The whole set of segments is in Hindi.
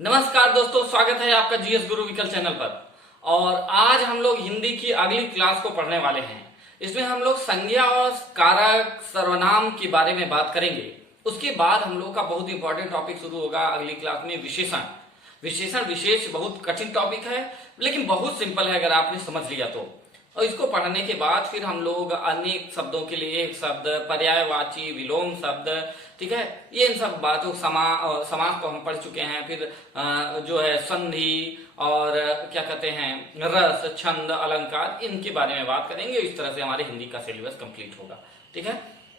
नमस्कार दोस्तों, स्वागत है आपका जीएस गुरु विकल चैनल पर। और आज हम लोग हिंदी की अगली क्लास को पढ़ने वाले हैं। इसमें हम लोग संज्ञा और कारक सर्वनाम के बारे में बात करेंगे। उसके बाद हम लोग का बहुत इंपॉर्टेंट टॉपिक शुरू होगा अगली क्लास में, विशेषण। विशेषण विशेष बहुत कठिन टॉपिक है, लेकिन बहुत सिंपल है अगर आपने समझ लिया तो। और इसको पढ़ने के बाद फिर हम लोग अनेक शब्दों के लिए एक शब्द, पर्यायवाची, विलोम शब्द, ठीक है, ये इन सब बातों समास तो हम पढ़ चुके हैं। फिर जो है संधि और क्या कहते हैं रस, छंद, अलंकार, इनके बारे में बात करेंगे। इस तरह से हमारे हिंदी का सिलेबस कंप्लीट होगा। ठीक है,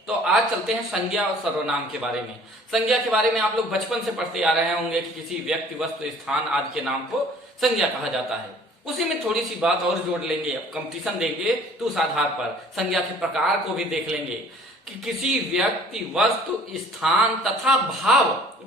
तो आज चलते हैं संज्ञा और सर्वनाम के बारे में। संज्ञा के बारे में आप लोग बचपन से पढ़ते आ रहे होंगे कि किसी व्यक्ति, वस्तु, स्थान आदि के नाम को संज्ञा कहा जाता है। उसी में थोड़ी सी बात और जोड़ लेंगे, कंपटीशन देंगे तो उस आधार पर संज्ञा के प्रकार को भी देख लेंगे कि किसी व्यक्ति, वस्तु, स्थान तथा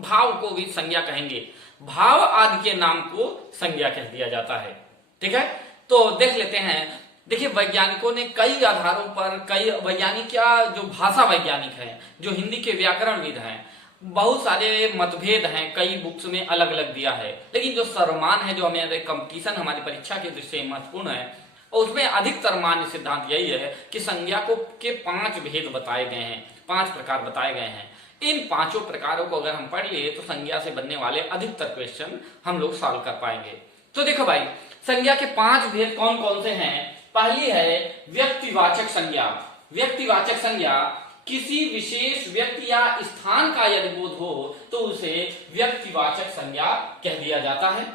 भाव को भी संज्ञा कहेंगे। भाव आदि के नाम को संज्ञा कह दिया जाता है। ठीक है, तो देख लेते हैं। देखिए, वैज्ञानिकों ने कई आधारों पर, कई वैज्ञानिक या जो भाषा वैज्ञानिक हैं, जो हिंदी के व्याकरणविद हैं, बहुत सारे मतभेद हैं, कई बुक्स में अलग अलग दिया है। लेकिन जो सर्वमान है, जो हमारे कंपटीशन, हमारी परीक्षा की दृष्टि से महत्वपूर्ण है, और उसमें अधिकतर मान्य सिद्धांत यही है कि संज्ञा के 5 भेद बताए गए हैं, 5 प्रकार बताए गए हैं। इन 5 प्रकारों को अगर हम पढ़ लिए तो संज्ञा से बनने वाले अधिकतर क्वेश्चन हम लोग सॉल्व कर पाएंगे। तो देखो भाई, संज्ञा के 5 भेद कौन कौन से हैं। पहली है व्यक्तिवाचक संज्ञा। व्यक्तिवाचक संज्ञा, किसी विशेष व्यक्ति या स्थान का यदि बोध हो तो उसे व्यक्तिवाचक संज्ञा कह दिया जाता है।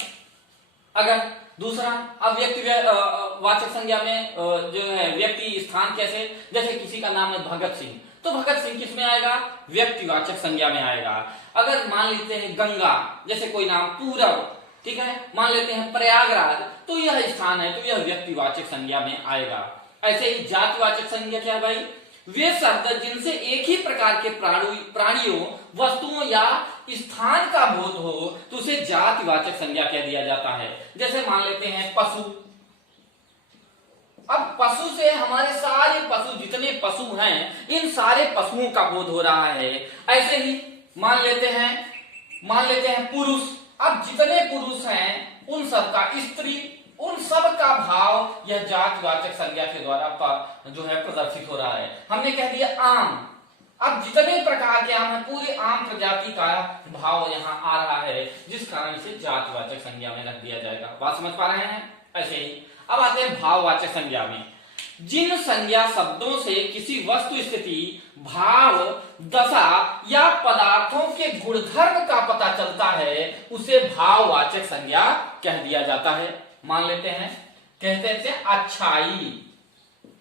अगर दूसरा, अब व्यक्तिवाचक संज्ञा में जो है व्यक्ति, स्थान, कैसे, जैसे किसी का नाम है भगत सिंह, तो भगत सिंह किस में आएगा? व्यक्तिवाचक संज्ञा में आएगा। अगर मान लेते हैं गंगा, जैसे कोई नाम पूरब, ठीक है, मान लेते हैं प्रयागराज, तो यह स्थान है, तो यह व्यक्तिवाचक संज्ञा में आएगा। ऐसे ही जातिवाचक संज्ञा क्या है भाई? वे शब्द जिनसे एक ही प्रकार के प्राणियों, वस्तुओं या स्थान का बोध हो तो उसे जातिवाचक संज्ञा कह दिया जाता है। जैसे मान लेते हैं पशु। अब पशु से हमारे सारे पशु, जितने पशु हैं, इन सारे पशुओं का बोध हो रहा है। ऐसे ही मान लेते हैं पुरुष। अब जितने पुरुष हैं उन सब का, स्त्री, उन सब का भाव यह जातिवाचक संज्ञा के द्वारा जो है प्रदर्शित हो रहा है। हमने कह दिया आम। अब जितने प्रकार के आम है, पूरे आम प्रजाति का भाव यहाँ आ रहा है, जिस कारण इसे जातिवाचक संज्ञा में रख दिया जाएगा। बात समझ पा रहे हैं? ऐसे ही अब आते हैं भाववाचक संज्ञा में। जिन संज्ञा शब्दों से किसी वस्तु, स्थिति, भाव, दशा या पदार्थों के गुणधर्म का पता चलता है, उसे भाववाचक संज्ञा कह दिया जाता है। मान लेते हैं, कहते हैं अच्छाई।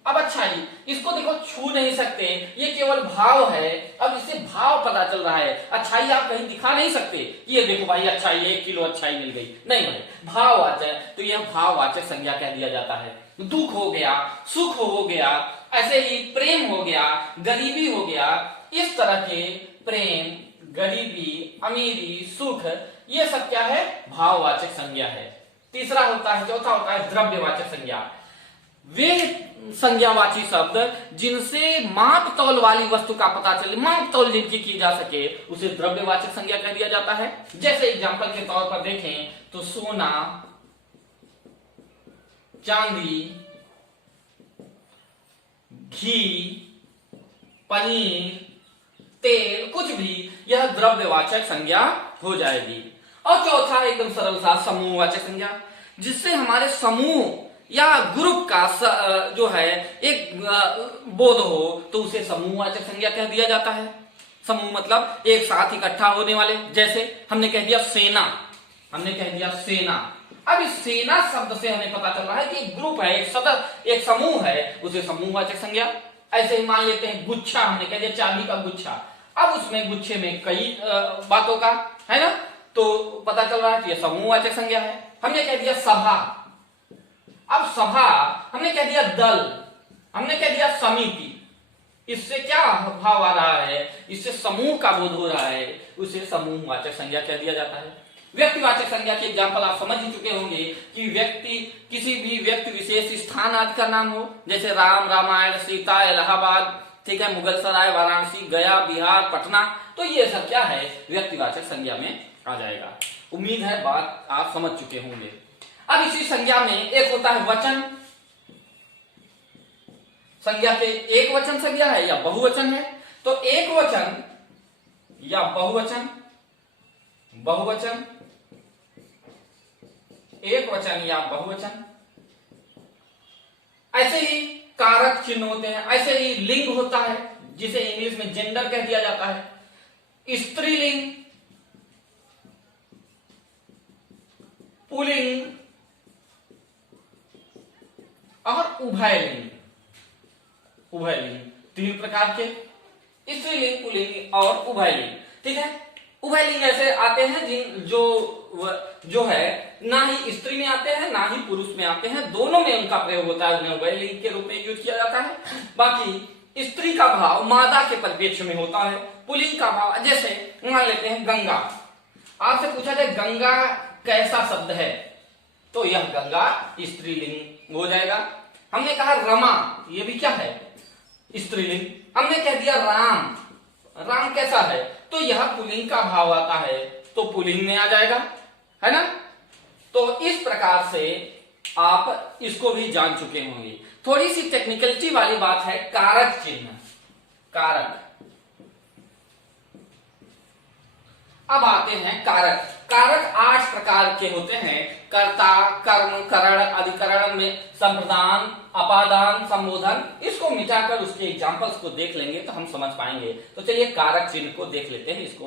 अब अच्छाई, इसको देखो छू नहीं सकते, ये केवल भाव है। अब इससे भाव पता चल रहा है। अच्छाई आप कहीं दिखा नहीं सकते, ये देखो भाई अच्छाई, 1 किलो अच्छाई मिल गई, नहीं भाई, भाववाचक, तो यह भाववाचक संज्ञा कह दिया जाता है। दुख हो गया, सुख हो गया, ऐसे ही प्रेम हो गया, गरीबी हो गया, इस तरह के प्रेम, गरीबी, अमीरी, सुख, ये सब क्या है? भाववाचक संज्ञा है। तीसरा होता है, चौथा होता है द्रव्यवाचक संज्ञा। वे संज्ञावाची शब्द जिनसे माप तौल वाली वस्तु का पता चले, माप तौल जिनकी की जा सके, उसे द्रव्यवाचक संज्ञा कह दिया जाता है। जैसे एग्जांपल के तौर पर देखें तो सोना, चांदी, घी, पनीर, तेल, कुछ भी, यह द्रव्यवाचक संज्ञा हो जाएगी। और चौथा एकदम सरल सा समूहवाचक संज्ञा, जिससे हमारे समूह या ग्रुप का जो है एक बोध हो तो उसे समूहवाचक संज्ञा कह दिया जाता है। समूह मतलब एक साथ इकट्ठा होने वाले। जैसे हमने कह दिया सेना, अब इस सेना शब्द से हमें पता चल रहा है कि एक ग्रुप है, एक समूह है, उसे समूहवाचक संज्ञा। ऐसे ही मान लेते हैं गुच्छा, हमने कह दिया चाबी का गुच्छा। अब उसमें गुच्छे में कई बातों का है ना, तो पता चल रहा है कि यह समूहवाचक संज्ञा है। हमने कह दिया सभा। अब सभा, हमने कह दिया दल, हमने कह दिया समिति। इससे क्या भाव आ रहा है? इससे समूह का बोध हो रहा है, उसे समूहवाचक संज्ञा कह दिया जाता है। व्यक्तिवाचक संज्ञा के एग्जाम्पल आप समझ ही चुके होंगे कि व्यक्ति, किसी भी व्यक्ति विशेष, स्थान आदि का नाम हो, जैसे राम, रामायण, सीता, इलाहाबाद, ठीक है, मुगल सराय, वाराणसी, गया, बिहार, पटना, तो ये सब क्या है? व्यक्तिवाचक संज्ञा में आ जाएगा। उम्मीद है बात आप समझ चुके होंगे। अब इसी संज्ञा में एक होता है वचन। संज्ञा के एक वचन संज्ञा है या बहुवचन है। तो एक वचन या बहुवचन, बहुवचन, एक वचन या बहुवचन, ऐसे ही कारक चिन्ह होते हैं। ऐसे ही लिंग होता है जिसे इंग्लिश में जेंडर कह दिया जाता है। स्त्रीलिंग, पुल्लिंग और उभयलिंग। उभयलिंग तीन प्रकार के, स्त्रीलिंग, पुल्लिंग और उभयलिंग। ठीक है, उभयलिंग ऐसे आते हैं जिन जो है ना ही स्त्री में आते हैं ना ही पुरुष में आते हैं, दोनों में उनका प्रयोग होता है, उन्हें उभयलिंग के रूप में यूज किया जाता है। बाकी स्त्री का भाव मादा के परिप्रेक्ष्य में होता है। पुल्लिंग का भाव, जैसे मान लेते हैं गंगा। आपसे पूछा जाए गंगा कैसा शब्द है, तो यह गंगा स्त्रीलिंग हो जाएगा। हमने कहा रमा, ये भी क्या है, स्त्रीलिंग। हमने कह दिया राम, राम कैसा है, तो यह पुल्लिंग का भाव आता है, तो पुल्लिंग में आ जाएगा, है ना। तो इस प्रकार से आप इसको भी जान चुके होंगे। थोड़ी सी टेक्निकलिटी वाली बात है, कारक चिन्ह, कारक। अब आते हैं कारक। कारक 8 प्रकार के होते हैं, कर्ता, कर्म, करण, अधिकरण में संप्रदान, अपादान, संबोधन। इसको मिटाकर उसके एग्जांपल्स को देख लेंगे तो हम समझ पाएंगे। तो चलिए कारक चिन्ह को देख लेते हैं इसको।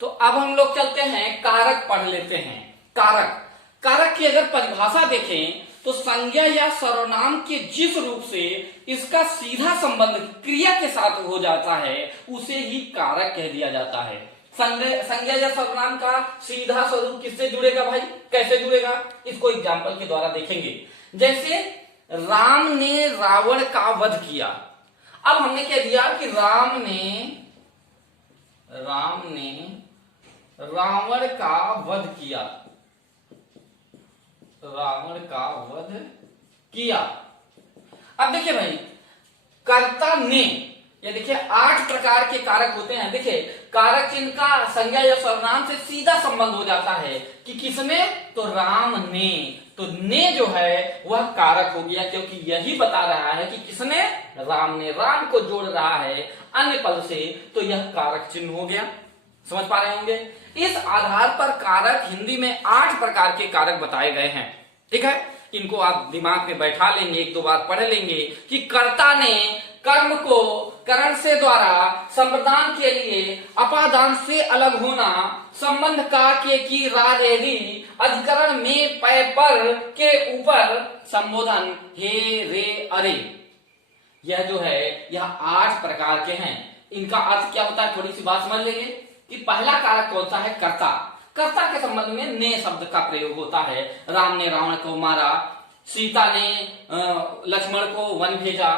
तो अब हम लोग चलते हैं, कारक पढ़ लेते हैं। कारक, कारक की अगर परिभाषा देखें तो संज्ञा या सर्वनाम के जिस रूप से इसका सीधा संबंध क्रिया के साथ हो जाता है उसे ही कारक कह दिया जाता है। संज्ञा या सर्वनाम का सीधा स्वरूप किससे जुड़ेगा भाई, कैसे जुड़ेगा, इसको एग्जाम्पल के द्वारा देखेंगे। जैसे राम ने रावण का वध किया। अब हमने कह दिया कि राम ने रावण का वध किया, रावण का वध किया। अब देखिए भाई, कर्ता ने, ये देखिए 8 प्रकार के कारक होते हैं। देखिए कारक चिन्ह का संज्ञा या सर्वनाम से सीधा संबंध हो जाता है कि किसमें, तो राम ने। तो ने जो है वह कारक हो गया, क्योंकि यही बता रहा है कि किसने, राम ने। राम को जोड़ रहा है अन्य पद से, तो यह कारक चिन्ह हो गया। समझ पा रहे होंगे। इस आधार पर कारक हिंदी में 8 प्रकार के कारक बताए गए हैं। ठीक है, इनको आप दिमाग में बैठा लेंगे, 1-2 बार पढ़ लेंगे कि कर्ता ने कर्म को करण से द्वारा संप्रदान के लिए अपादान से अलग होना, संबंध का के की रा रेदी, अधिकरण में पै पर के ऊपर संबोधन हे रे अरे। यह जो है यह 8 प्रकार के हैं। इनका अर्थ क्या होता है, थोड़ी सी बात समझ लेंगे कि पहला कारक कौन सा है, कर्ता। कर्ता के संबंध में ने शब्द का प्रयोग होता है। राम ने रावण को मारा, सीता ने लक्ष्मण को वन भेजा।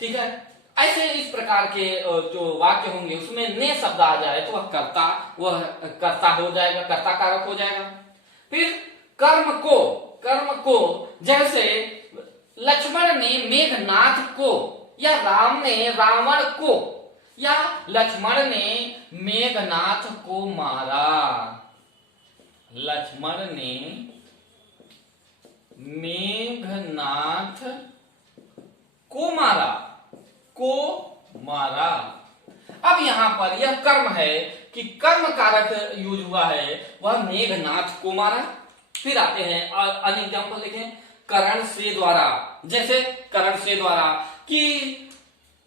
ठीक है, ऐसे इस प्रकार के जो वाक्य होंगे उसमें ने शब्द आ जाए तो वह कर्ता हो जाएगा, कर्ता कारक हो जाएगा। फिर कर्म को जैसे लक्ष्मण ने मेघनाथ को, या राम ने रावण को, या लक्ष्मण ने मेघनाथ को मारा। लक्ष्मण ने मेघनाथ को मारा। अब यहां पर यह कर्म है कि कर्म कारक यूज हुआ है, वह मेघनाथ को मारा। फिर आते हैं अन्य एग्जाम्पल देखें, करण से द्वारा। जैसे करण से द्वारा कि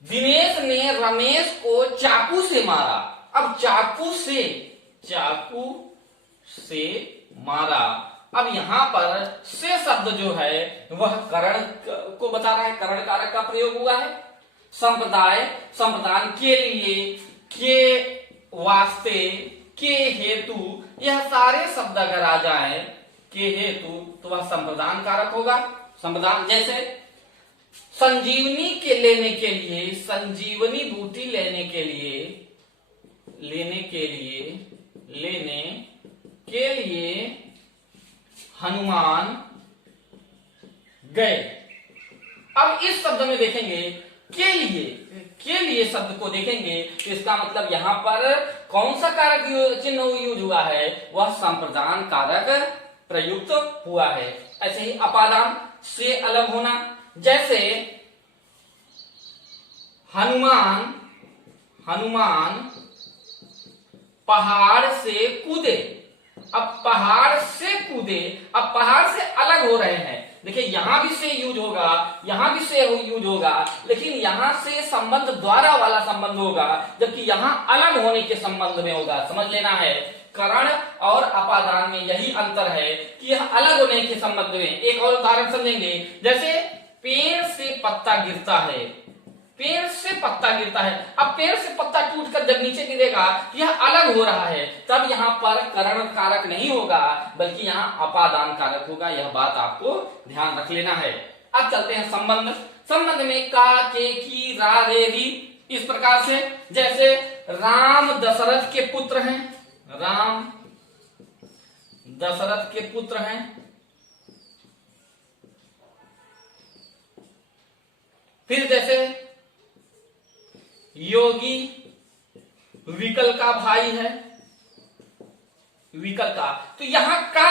दिनेश ने रमेश को चाकू से मारा। अब चाकू से मारा। अब यहां पर से शब्द जो है वह करण को बता रहा है, करण कारक का प्रयोग हुआ है। संप्रदाय, संप्रदान के लिए, के वास्ते, के हेतु, यह सारे शब्द अगर आ जाए के हेतु तो वह संप्रदान कारक होगा। संप्रदान, जैसे संजीवनी के लेने के लिए, संजीवनी बूटी लेने के लिए हनुमान गए। अब इस शब्द में देखेंगे के लिए शब्द को देखेंगे तो इसका मतलब यहां पर कौन सा कारक चिन्ह यूज हुआ है, वह संप्रदान कारक प्रयुक्त हुआ है। ऐसे ही अपादान से अलग होना, जैसे हनुमान पहाड़ से कूदे। अब पहाड़ से कूदे, अब पहाड़ से अलग हो रहे हैं। देखिए यहां भी से यूज होगा, यहां भी से यूज होगा, लेकिन यहां से संबंध द्वारा वाला संबंध होगा, जबकि यहां अलग होने के संबंध में होगा। समझ लेना है, करण और अपादान में यही अंतर है कि यह अलग होने के संबंध में। एक और उदाहरण समझेंगे, जैसे पेड़ से पत्ता गिरता है, पेड़ से पत्ता गिरता है। अब पेड़ से पत्ता टूटकर जब नीचे गिरेगा, यह अलग हो रहा है, तब यहाँ पर करण कारक नहीं होगा, बल्कि यहाँ अपादान कारक होगा। यह बात आपको ध्यान रख लेना है। अब चलते हैं संबंध। संबंध में का, के, की, रा, रे, री, इस प्रकार से। जैसे राम दशरथ के पुत्र हैं, राम दशरथ के पुत्र हैं। फिर जैसे योगी विकल का भाई है, विकल का। तो यहाँ का,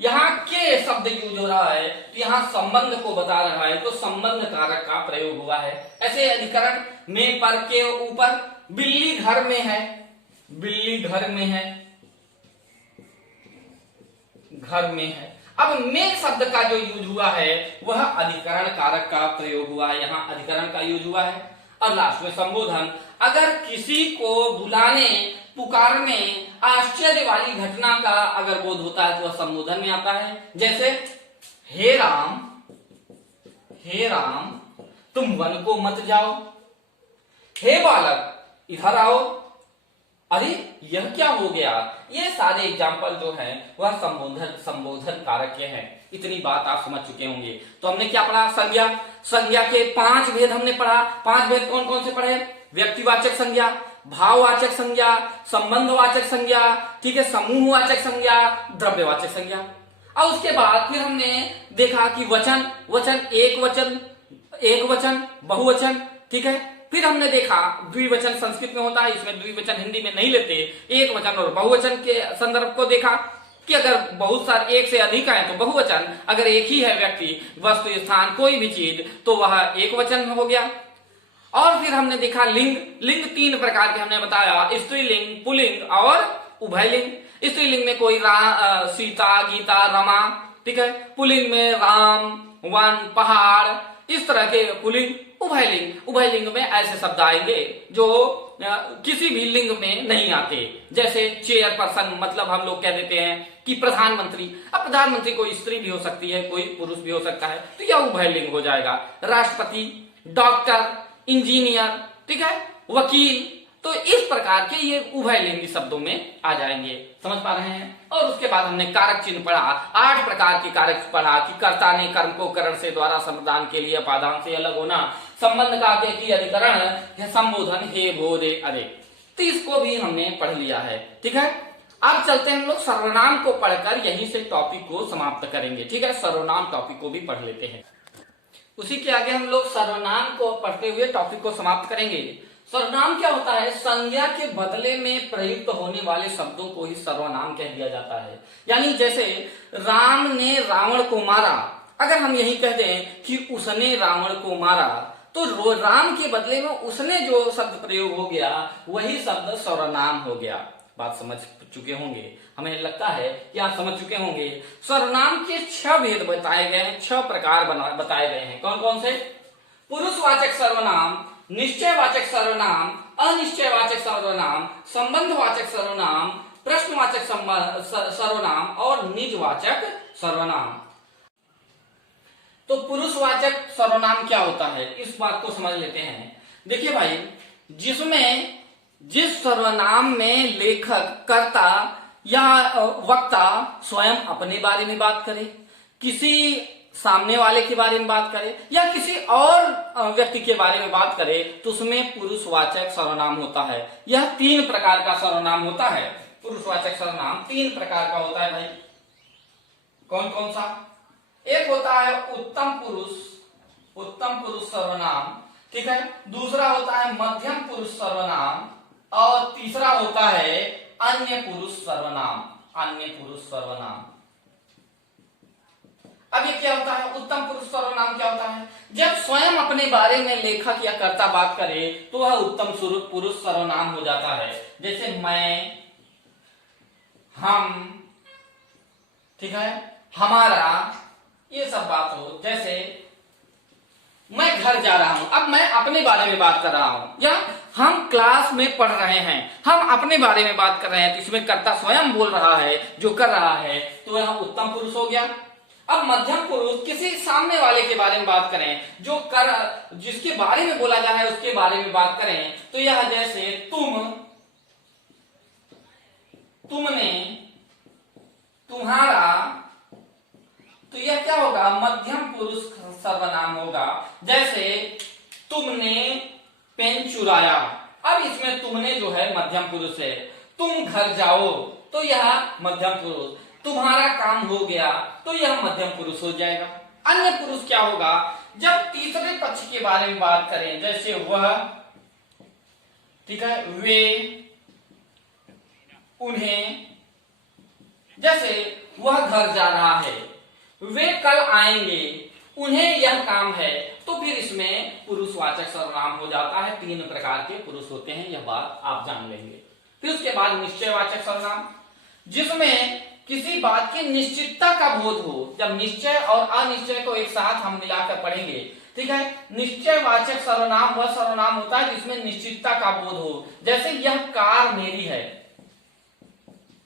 यहाँ के शब्द यूज हो रहा है, तो यहाँ संबंध को बता रहा है, तो संबंध कारक का प्रयोग हुआ है। ऐसे अधिकरण में, पर, के ऊपर। बिल्ली घर में है, बिल्ली घर में है, घर में है। अब में शब्द का जो यूज हुआ है, वह अधिकरण कारक का प्रयोग हुआ है, यहाँ अधिकरण का यूज हुआ है। और लास्ट में संबोधन। अगर किसी को बुलाने, पुकारने, आश्चर्य वाली घटना का अगर बोध होता है, तो वह संबोधन में आता है। जैसे हे राम तुम वन को मत जाओ, हे बालक इधर आओ। अरे यह क्या हो गया। ये सारे एग्जाम्पल जो हैं वह संबोधन कारक के हैं। इतनी बात आप समझ चुके होंगे। तो हमने क्या पढ़ा, संज्ञा। संज्ञा के 5 भेद हमने पढ़ा। 5 भेद कौन कौन से पढ़े, व्यक्तिवाचक संज्ञा, भाववाचक संज्ञा, संबंधवाचक संज्ञा, ठीक है, समूहवाचक संज्ञा, द्रव्यवाचक संज्ञा। और उसके बाद फिर हमने देखा कि वचन, एक वचन, बहुवचन, ठीक है। फिर हमने देखा द्विवचन संस्कृत में होता है, इसमें द्विवचन हिंदी में नहीं लेते। एक वचन और बहुवचन के संदर्भ को देखा कि अगर बहुत सारे, एक से अधिक है तो बहुवचन, अगर एक ही है व्यक्ति, वस्तु, स्थान, कोई भी चीज, तो वह एक वचन हो गया। और फिर हमने देखा लिंग। लिंग 3 प्रकार के हमने बताया, स्त्रीलिंग, पुल्लिंग और उभयलिंग। स्त्रीलिंग में कोई सीता, गीता, रमा, ठीक है। पुल्लिंग में राम, वन, पहाड़, इस तरह के पुल्लिंग। उभयलिंग में ऐसे शब्द आएंगे जो किसी भी लिंग में नहीं आते। जैसे चेयरपर्सन, मतलब हम लोग कह देते हैं कि प्रधानमंत्री। अब प्रधानमंत्री कोई स्त्री भी हो सकती है, कोई पुरुष भी हो सकता है, तो यह उभयलिंग हो जाएगा। राष्ट्रपति, डॉक्टर, इंजीनियर, ठीक है, वकील, तो इस प्रकार के ये उभयलिंगी शब्दों में आ जाएंगे। समझ पा रहे हैं। और उसके बाद हमने कारक चिन्ह पढ़ा। 8 प्रकार के कारक पढ़ा कि कर्ता ने कर्म को करण से द्वारा संप्रदान के लिए अपादान से अलग होना, संबंध का, के, की, अधिकरण, संबोधन, हे, भो, रे, अरे, तो इसको भी हमने पढ़ लिया है, ठीक है। अब चलते हैं हम लोग सर्वनाम को पढ़कर यहीं से टॉपिक को समाप्त करेंगे, ठीक है। सर्वनाम टॉपिक को भी पढ़ लेते हैं, उसी के आगे हम लोग सर्वनाम को पढ़ते हुए टॉपिक को समाप्त करेंगे। सर्वनाम क्या होता है, संज्ञा के बदले में प्रयुक्त होने वाले शब्दों को ही सर्वनाम कह दिया जाता है। यानी जैसे राम ने रावण को मारा, अगर हम यही कह दें कि उसने रावण को मारा, तो राम के बदले में उसने जो शब्द प्रयोग हो गया, वही शब्द सर्वनाम हो गया। बात समझ चुके होंगे, हमें लगता है कि आप समझ चुके होंगे। सर्वनाम के 6 भेद बताए गए हैं, 6 प्रकार बताए गए हैं। कौन कौन से, पुरुषवाचक सर्वनाम, निश्चयवाचक सर्वनाम, अनिश्चयवाचक सर्वनाम, संबंधवाचक सर्वनाम, प्रश्नवाचक सर्वनाम और निजवाचक सर्वनाम। तो पुरुषवाचक सर्वनाम क्या होता है, इस बात को समझ लेते हैं। देखिए भाई, जिस सर्वनाम में लेखक, कर्ता या वक्ता स्वयं अपने बारे में बात करे, किसी सामने वाले के बारे में बात करे या किसी और व्यक्ति के बारे में बात करे, तो उसमें पुरुषवाचक सर्वनाम होता है। यह 3 प्रकार का सर्वनाम होता है। पुरुषवाचक सर्वनाम 3 प्रकार का होता है भाई। कौन कौन सा, एक होता है उत्तम पुरुष सर्वनाम, ठीक है। दूसरा होता है मध्यम पुरुष सर्वनाम, और तीसरा होता है अन्य पुरुष सर्वनाम। अन्य पुरुष सर्वनाम। अब ये क्या होता है? उत्तम पुरुष सर्वनाम क्या होता है? जब स्वयं अपने बारे में लेखक या कर्ता बात करे तो वह उत्तम पुरुष सर्वनाम हो जाता है। जैसे मैं, हम, ठीक है, हमारा, ये सब बात हो। जैसे मैं घर जा रहा हूं, अब मैं अपने बारे में बात कर रहा हूं, या हम क्लास में पढ़ रहे हैं, हम अपने बारे में बात कर रहे हैं, तो इसमें कर्ता स्वयं बोल रहा है, जो कर रहा है, तो वह उत्तम पुरुष हो गया। अब मध्यम पुरुष किसी सामने वाले के बारे में बात करें, जिसके बारे में बोला जा रहा है उसके बारे में बात करें, तो यह जैसे तुम, तुमने, तुम्हारा, तो यह क्या होगा? मध्यम पुरुष सर्वनाम होगा। जैसे तुमने पेन चुराया, अब इसमें तुमने जो है मध्यम पुरुष है। तुम घर जाओ, तो यह मध्यम पुरुष। तुम्हारा काम हो गया, तो यह मध्यम पुरुष हो जाएगा। अन्य पुरुष क्या होगा? जब तीसरे पक्ष के बारे में बात करें, जैसे वह, ठीक है, वे, उन्हें, जैसे वह घर जा रहा है, वे कल आएंगे, उन्हें यह काम है, तो फिर इसमें पुरुषवाचक सर्वनाम हो जाता है। 3 प्रकार के पुरुष होते हैं, यह बात आप जान लेंगे। फिर उसके बाद निश्चयवाचक सर्वनाम, जिसमें किसी बात की निश्चितता का बोध हो। जब निश्चय और अनिश्चय को एक साथ हम मिलाकर पढ़ेंगे, ठीक है। निश्चयवाचक सर्वनाम वह सर्वनाम होता है जिसमें निश्चितता का बोध हो। जैसे यह कार मेरी है,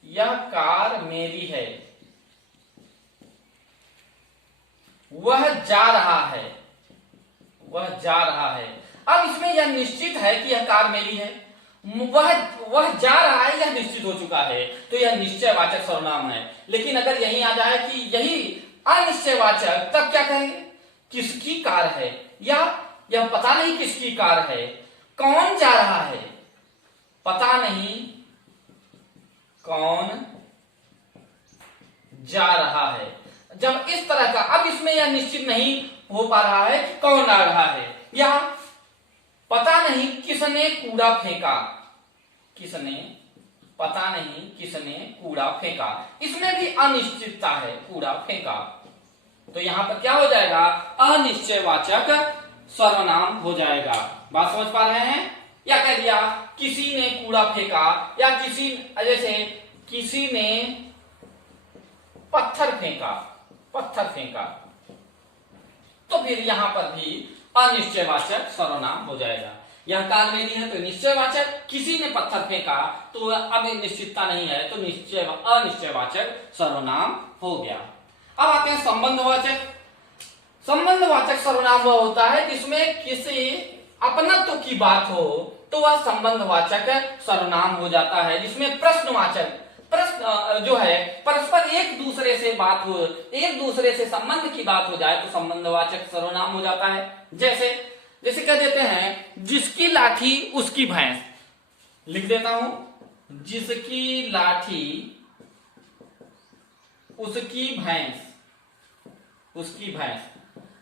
यह कार मेरी है, वह जा रहा है, वह जा रहा है। अब इसमें यह निश्चित है कि यह कार मेरी है, वह जा रहा है, यह निश्चित हो चुका है, तो यह निश्चयवाचक सर्वनाम है। लेकिन अगर यही आ जाए कि यही अनिश्चयवाचक, तब क्या कहेंगे? किसकी कार है, या यह पता नहीं किसकी कार है। कौन जा रहा है, पता नहीं कौन जा रहा है। जब इस तरह का, अब इसमें यह निश्चित नहीं हो पा रहा है कि कौन आ रहा है, या पता नहीं किसने कूड़ा फेंका, किसने, पता नहीं किसने कूड़ा फेंका, इसमें भी अनिश्चितता है, कूड़ा फेंका। तो यहां पर क्या हो जाएगा? अनिश्चयवाचक सर्वनाम हो जाएगा। बात समझ पा रहे हैं? या कह दिया किसी ने कूड़ा फेंका, या किसी, जैसे किसी ने पत्थर फेंका, पत्थर फेंका, तो फिर यहां पर भी अनिश्चयवाचक सर्वनाम हो जाएगा। यह कार मेरी है तो निश्चयवाचक, किसी ने पत्थर फेंका तो अब निश्चितता नहीं है, तो अनिश्चयवाचक सर्वनाम हो गया। अब आते हैं संबंधवाचक। संबंधवाचक सर्वनाम वह होता है जिसमें किसी अपनत्व की बात हो, तो वह संबंधवाचक सर्वनाम हो जाता है। जिसमें प्रश्नवाचक, प्रश्न जो है, परस्पर एक दूसरे से बात हो, एक दूसरे से संबंध की बात हो जाए, तो संबंधवाचक सर्वनाम हो जाता है। जैसे कह देते हैं जिसकी लाठी उसकी भैंस, लिख देता हूं, जिसकी लाठी उसकी भैंस, उसकी भैंस।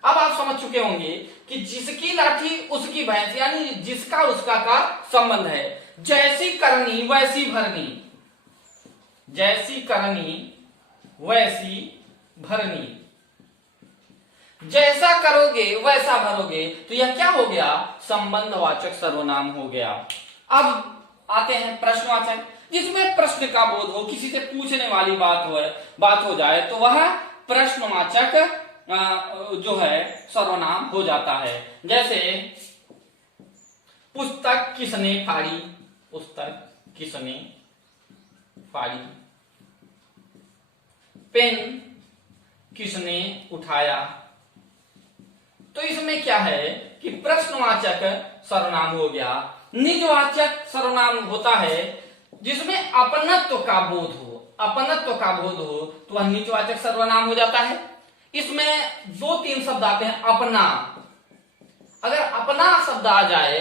अब आप समझ चुके होंगे कि जिसकी लाठी उसकी भैंस, यानी जिसका उसका का संबंध है। जैसी करनी वैसी भरनी, जैसी करनी वैसी भरनी, जैसा करोगे वैसा भरोगे, तो यह क्या हो गया? संबंधवाचक सर्वनाम हो गया। अब आते हैं प्रश्नवाचक, जिसमें प्रश्न का बोध हो, किसी से पूछने वाली बात हो जाए, तो वह प्रश्नवाचक जो है सर्वनाम हो जाता है। जैसे पुस्तक किसने फाड़ी, पुस्तक किसने फाड़ी, पेन किसने उठाया। तो इसमें क्या है कि प्रश्नवाचक सर्वनाम हो गया। निजवाचक सर्वनाम होता है जिसमें अपनत्व का बोध हो, अपनत्व का बोध हो, तो वह निजवाचक सर्वनाम हो जाता है। इसमें 2-3 शब्द आते हैं। अपना, अगर अपना शब्द आ जाए,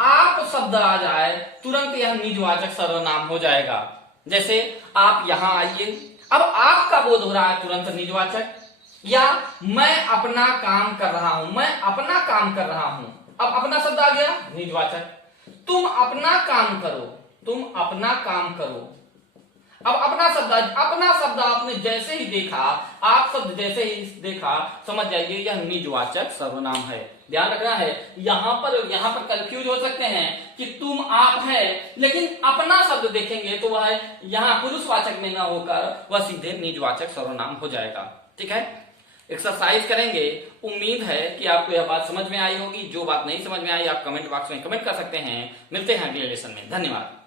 आप शब्द आ जाए, तुरंत यह निजवाचक सर्वनाम हो जाएगा। जैसे आप यहां आइए, अब आपका बोध हो रहा है, तुरंत निजवाचक। या मैं अपना काम कर रहा हूं, मैं अपना काम कर रहा हूं, अब अपना शब्द आ गया, निजवाचक। तुम अपना काम करो, तुम अपना काम करो। अब अपना शब्द आपने जैसे ही देखा, आप शब्द जैसे ही देखा, समझ जाइए यह निजवाचक सर्वनाम है। ध्यान रखना है, यहां पर कंफ्यूज हो सकते हैं कि तुम आप है, लेकिन अपना शब्द देखेंगे तो वह यहां पुरुषवाचक में ना होकर वह सीधे निजवाचक सर्वनाम हो जाएगा। ठीक है, एक्सरसाइज करेंगे। उम्मीद है कि आपको यह बात समझ में आई होगी। जो बात नहीं समझ में आई आप कमेंट बॉक्स में कमेंट कर सकते हैं। मिलते हैं अगले लेसन में। धन्यवाद।